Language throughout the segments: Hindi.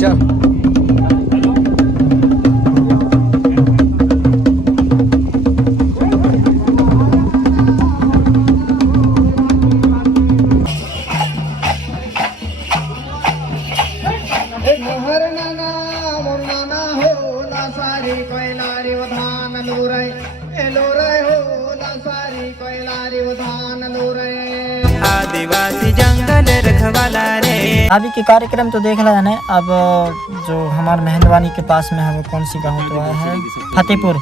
चल आदिवासी जंगल रखवाला रे। अभी के कार्यक्रम तो देख रहे हैं। अब जो हमारे मेहंदवानी के पास में है वो कौन सी गाँव तो है फतेहपुर।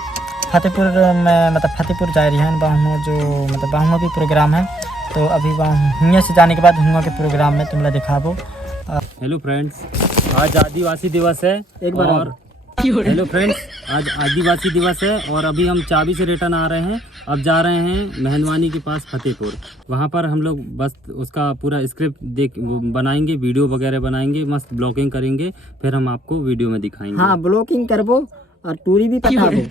फतेहपुर में मतलब फतेहपुर जा रही है बाहुआ, जो मतलब बाहुआ भी प्रोग्राम है। तो अभी हुआ से जाने के बाद हुआ के प्रोग्राम में तुमला दिखाबो। हेलो फ्रेंड्स, आज आदिवासी दिवस है। एक बार और हेलो फ्रेंड्स, आज आदिवासी दिवस है और अभी हम चाबी से रिटर्न आ रहे हैं। अब जा रहे हैं मेहंदवानी के पास फतेहपुर। वहाँ पर हम लोग बस उसका पूरा स्क्रिप्ट बनाएंगे, वीडियो वगैरह बनाएंगे, मस्त ब्लॉगिंग करेंगे, फिर हम आपको वीडियो में दिखाएंगे। हाँ, ब्लॉगिंग करबो और टूरी भी पठाबो।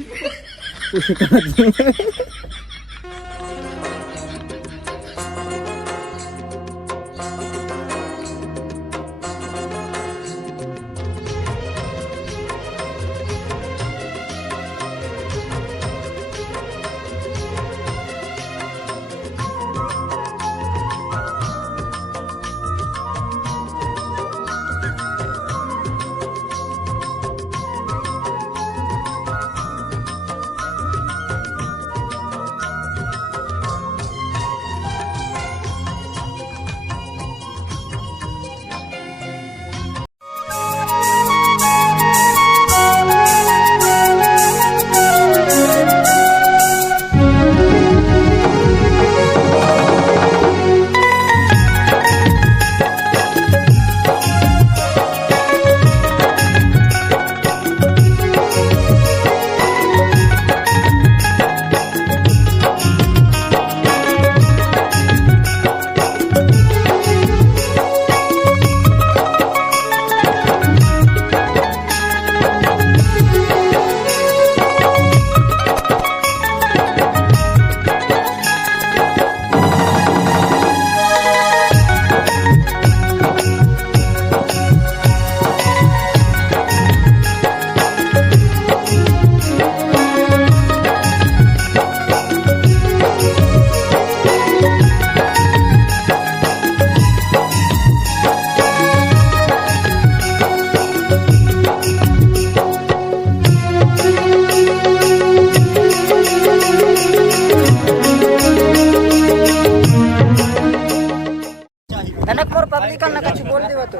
पब्लिक का कुछ बोल देवा तो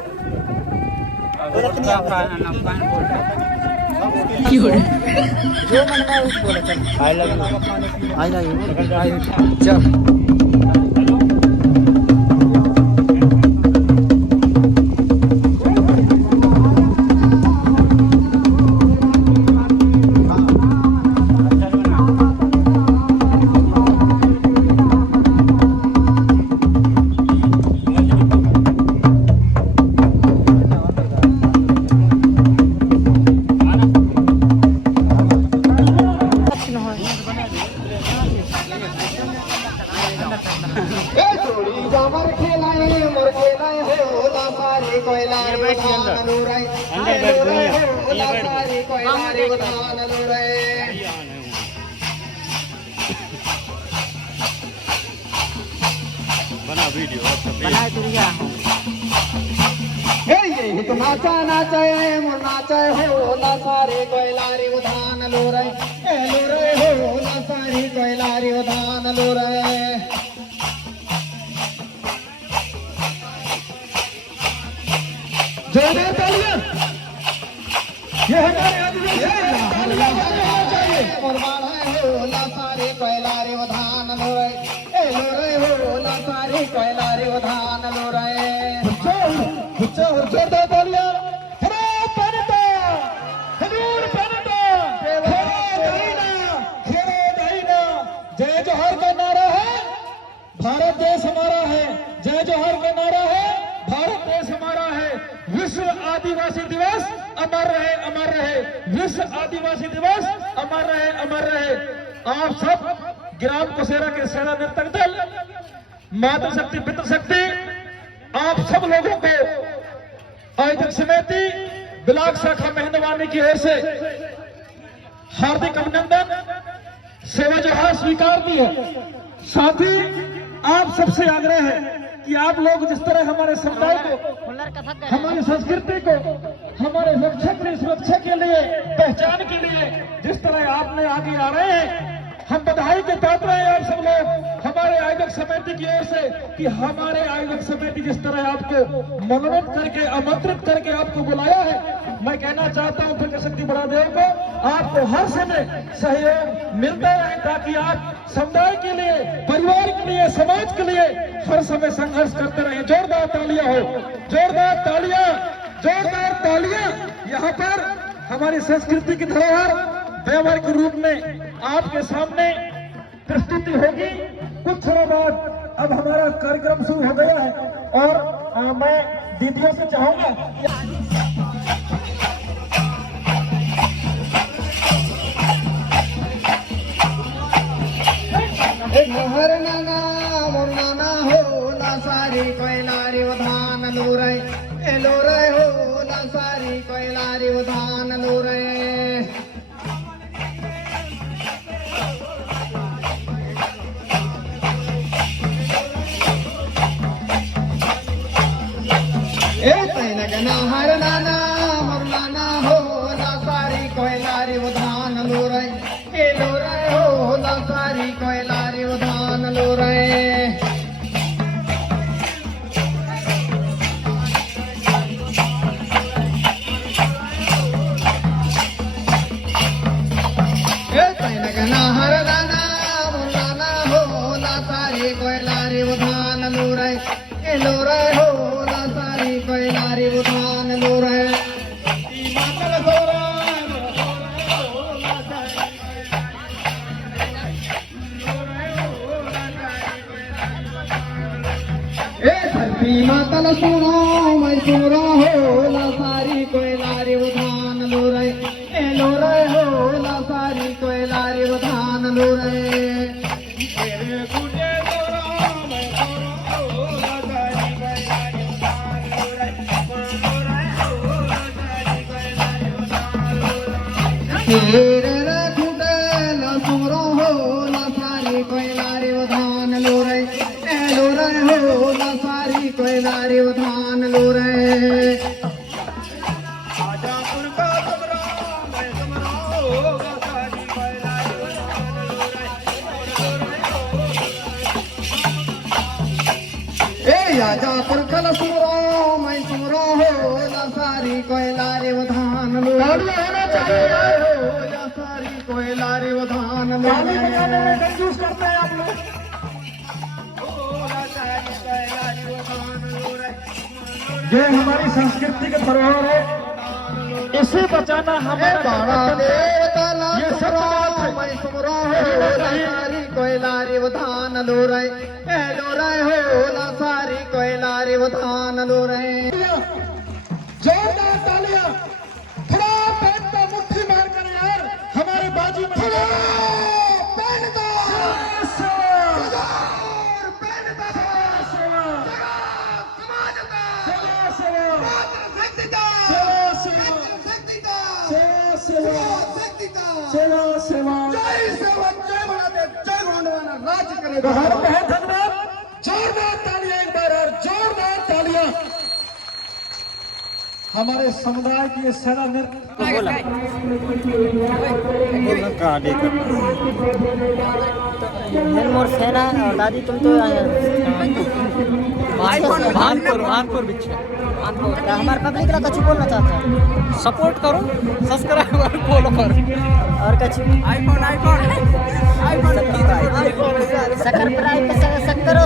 जो मन में उस बोला चल आई लव यू चल बना वीडियो बना तुरिया हे तो नाचा नाचे मोर नाचे हो ला सारे कोयलारी उधान लो रे हो ला सारी कोयलारी उधान लो रे जोरदार तालियां ये हमारे आदिवासी मोर बाड़ा हो ला सारे कोयलारी उधान लो रे हो ला सारी कोयलारी उधान लो रे जोरदार तालियां जय जोहर का नारा है, भारत देश हमारा है। जय जोहर का नारा है, भारत देश हमारा है। विश्व आदिवासी दिवस अमर रहे, अमर रहे। विश्व आदिवासी दिवस अमर रहे, अमर रहे। आप सब ग्राम कुसेरा के सेना नर्तक दल, मातृशक्ति पितृशक्ति, आप सब लोगों को आयोजक समिति ब्लॉक शाखा मेहंदवानी की ओर से हार्दिक अभिनंदन, सेवा जोहार स्वीकार दी है। साथ ही आप सबसे आग्रह है कि आप लोग जिस तरह हमारे समुदाय को, हमारी संस्कृति को, हमारे सुरक्षा के लिए, पहचान के लिए जिस तरह आपने आगे आ रहे हैं, हम बधाई के पात्र हैं आप सब लोग हमारे आयोजक समिति की ओर से कि हमारे आयोजक समिति जिस तरह आपको मनोनीत करके, आमंत्रित करके आपको बुलाया है। मैं कहना चाहता हूं प्रजाशक्ति बड़ादेव को, आपको हर समय सहयोग मिलता रहे ताकि आप समुदाय के लिए, परिवार के लिए, समाज के लिए हर समय संघर्ष करते रहे। जोरदार तालियां हो, जोरदार तालियां, जोरदार तालियां। यहाँ पर हमारी संस्कृति की धरोहर व्यवहारिक रूप में आपके सामने प्रस्तुति होगी। कुछ क्षणों बाद अब हमारा कार्यक्रम शुरू हो गया है और मैं दीदियों से चाहूंगा मोहर नाना मोर नाना हो ला सारी कोयलारी उधान लोरे ए लोरे हो ला सारी कोयलारी उधान लोरे। हर नाना मोर नाना हो ला सारी कोयलारी उधान लोरे ए लोरे हो ला सारी कोयलारी उधान लोरे। हर नाना मोर नाना हो ला सारी कोयलारी उधान लोरे ए लोरे हो ला सारी कोयलारी उधान लोरे। मातल सुनो मैं सुनो हो ला सारी कोयलारी उधान लोरे ए लोरे हो ला सारी कोयलारी उधान लोरे। रे खुटे ला सुरो हो ला सारी कोयलारी उधान लोरे ए लोरे हो ला सारी कोयलारी उधान लोरे। जापुर कल सुरो मैं सुरो हो ला सारी कोयलारी उधान लोरे हो ला सारी कोयलारी उधान लोरे। करते हैं आप लोग। ये हमारी संस्कृति के धरोहर है, इसे बचाना हमारा ये सब मैं सुरो हो ला सारी कोयलारी उधान लोरे ए लोरे हो ला सारी कोयलारी उधान लोरे। जोरदार तालियां, थोड़ा पेट पे मुट्ठी मार कर यार हमारे बाजू में बहुत बहुत धन्यवाद। जोरदार तालियां एक बार और जोरदार तालियां हमारे समुदाय की सेना मोर सेना और दादी तुम तो हमारे पब्लिक का कुछ बोलना चाहता है। सपोर्ट करो, सब्सक्राइब करो, फॉलो करो और कुछ आईफोन सब्सक्राइब करो